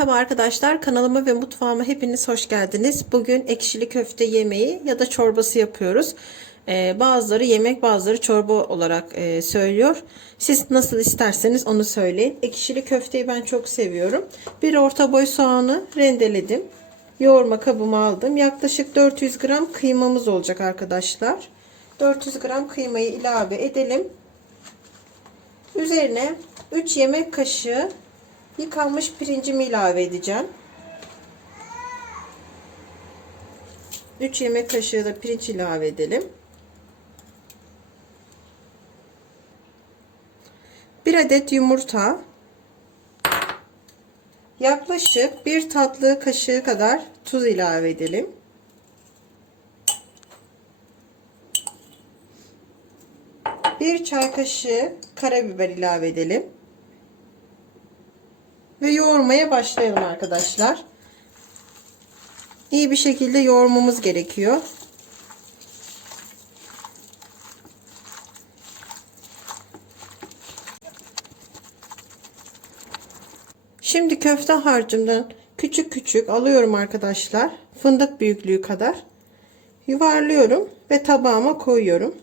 Merhaba arkadaşlar kanalıma ve mutfağıma hepiniz hoş geldiniz. Bugün ekşili köfte yemeği ya da çorbası yapıyoruz. Ee, bazıları yemek bazıları çorba olarak e, söylüyor. Siz nasıl isterseniz onu söyleyin. Ekşili köfteyi ben çok seviyorum. Bir orta boy soğanı rendeledim. Yoğurma kabıma aldım. Yaklaşık 400 gram kıymamız olacak arkadaşlar. 400 gram kıymayı ilave edelim. Üzerine 3 yemek kaşığı yıkanmış pirincimi ilave edeceğim. 3 yemek kaşığı da pirinç ilave edelim. 1 adet yumurta. Yaklaşık 1 tatlı kaşığı kadar tuz ilave edelim. Bir çay kaşığı karabiber ilave edelim. Ve yoğurmaya başlayalım arkadaşlar. İyi bir şekilde yoğurmamız gerekiyor. Şimdi köfte harcımdan küçük küçük alıyorum arkadaşlar. Fındık büyüklüğü kadar. Yuvarlıyorum ve tabağıma koyuyorum.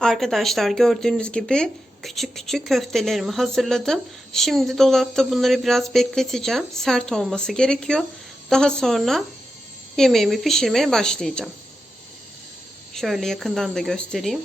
Arkadaşlar gördüğünüz gibi küçük küçük köftelerimi hazırladım. Şimdi dolapta bunları biraz bekleteceğim. Sert olması gerekiyor. Daha sonra yemeğimi pişirmeye başlayacağım. Şöyle yakından da göstereyim.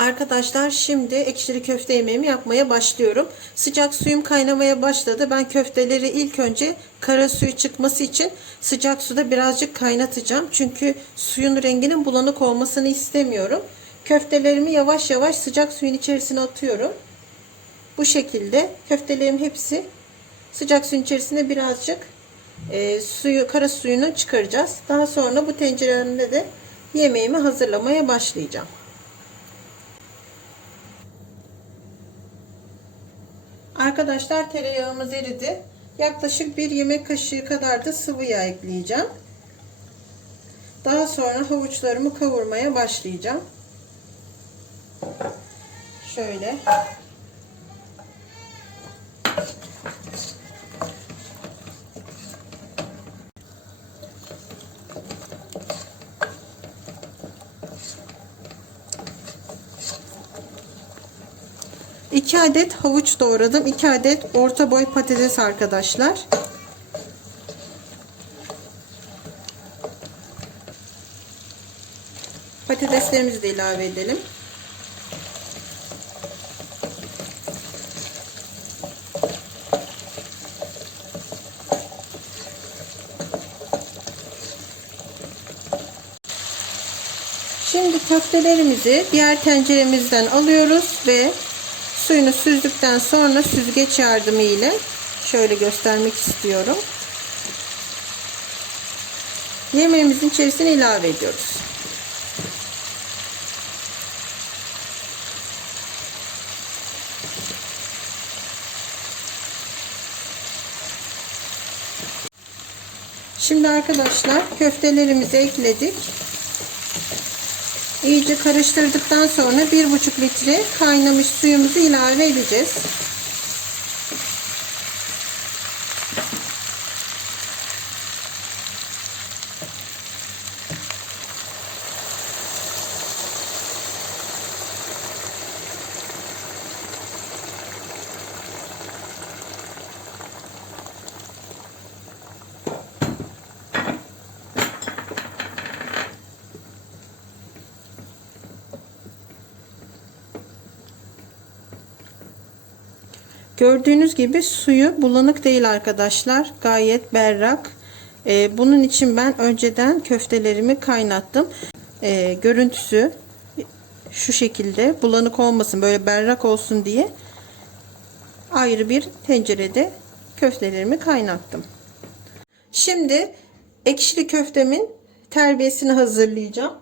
Arkadaşlar şimdi ekşili köfte yemeğimi yapmaya başlıyorum. Sıcak suyum kaynamaya başladı. Ben köfteleri ilk önce kara suyu çıkması için sıcak suda birazcık kaynatacağım. Çünkü suyun renginin bulanık olmasını istemiyorum. Köftelerimi yavaş yavaş sıcak suyun içerisine atıyorum. Bu şekilde köftelerim hepsi sıcak suyun içerisine birazcık e, suyu kara suyunu çıkaracağız. Daha sonra bu tenceremde de yemeğimi hazırlamaya başlayacağım. Arkadaşlar tereyağımız eridi. Yaklaşık bir yemek kaşığı kadar da sıvı yağ ekleyeceğim. Daha sonra havuçlarımı kavurmaya başlayacağım. Şöyle. İki adet havuç doğradım. 2 adet orta boy patates arkadaşlar. Patateslerimizi de ilave edelim. Şimdi köftelerimizi diğer tenceremizden alıyoruz ve suyunu süzdükten sonra süzgeç yardımı ile şöyle göstermek istiyorum. Yemeğimizin içerisine ilave ediyoruz. Şimdi arkadaşlar köftelerimizi ekledik. İyice karıştırdıktan sonra 1,5 litre kaynamış suyumuzu ilave edeceğiz. Gördüğünüz gibi suyu bulanık değil arkadaşlar. Gayet berrak. Ee, bunun için ben önceden köftelerimi kaynattım. Ee, görüntüsü şu şekilde bulanık olmasın böyle berrak olsun diye ayrı bir tencerede köftelerimi kaynattım. Şimdi ekşili köftemin terbiyesini hazırlayacağım.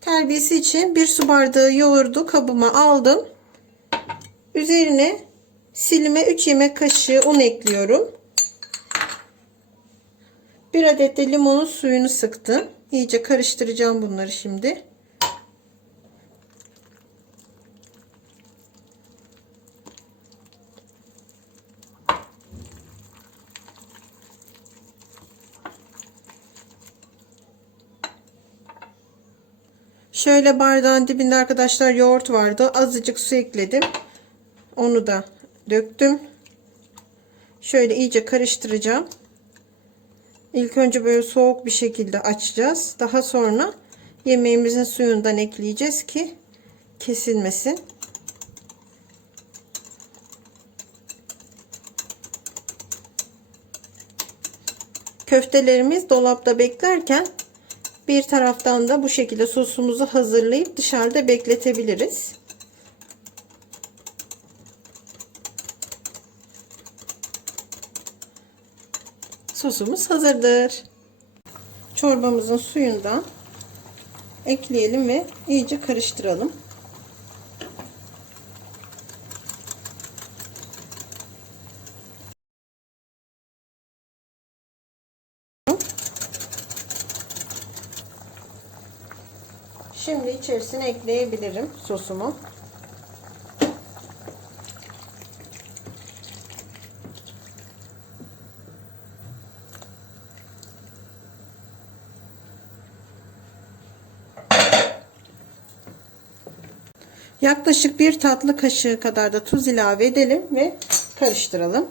Terbiyesi için bir su bardağı yoğurdu kabıma aldım. Üzerine silime 3 yemek kaşığı un ekliyorum. Bir adet de limonun suyunu sıktım. İyice karıştıracağım bunları şimdi. Şöyle bardağın dibinde arkadaşlar yoğurt vardı. Azıcık su ekledim. Onu da döktüm. Şöyle iyice karıştıracağım. İlk önce böyle soğuk bir şekilde açacağız. Daha sonra yemeğimizin suyundan ekleyeceğiz ki kesilmesin. Köftelerimiz dolapta beklerken bir taraftan da bu şekilde sosumuzu hazırlayıp dışarıda bekletebiliriz. Sosumuz hazırdır. Çorbamızın suyundan ekleyelim ve iyice karıştıralım. Şimdi içerisine ekleyebilirim sosumu. Yaklaşık bir tatlı kaşığı kadar da tuz ilave edelim ve karıştıralım.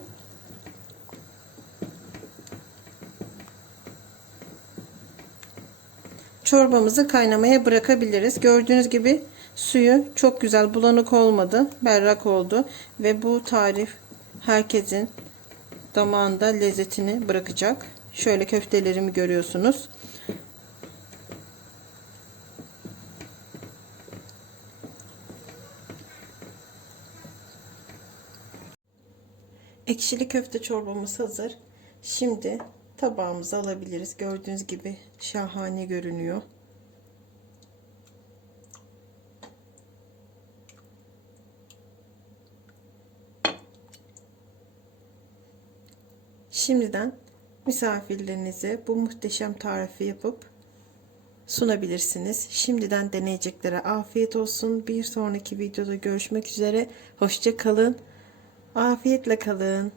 çorbamızı kaynamaya bırakabiliriz. Gördüğünüz gibi suyu çok güzel bulanık olmadı. Berrak oldu. Ve bu tarif herkesin damağında lezzetini bırakacak. Şöyle köftelerimi görüyorsunuz. Ekşili köfte çorbamız hazır. Şimdi tabağımıza alabiliriz. Gördüğünüz gibi şahane görünüyor. Şimdiden misafirlerinize bu muhteşem tarifi yapıp sunabilirsiniz. Şimdiden deneyeceklere afiyet olsun. Bir sonraki videoda görüşmek üzere. Hoşça kalın. Afiyetle kalın.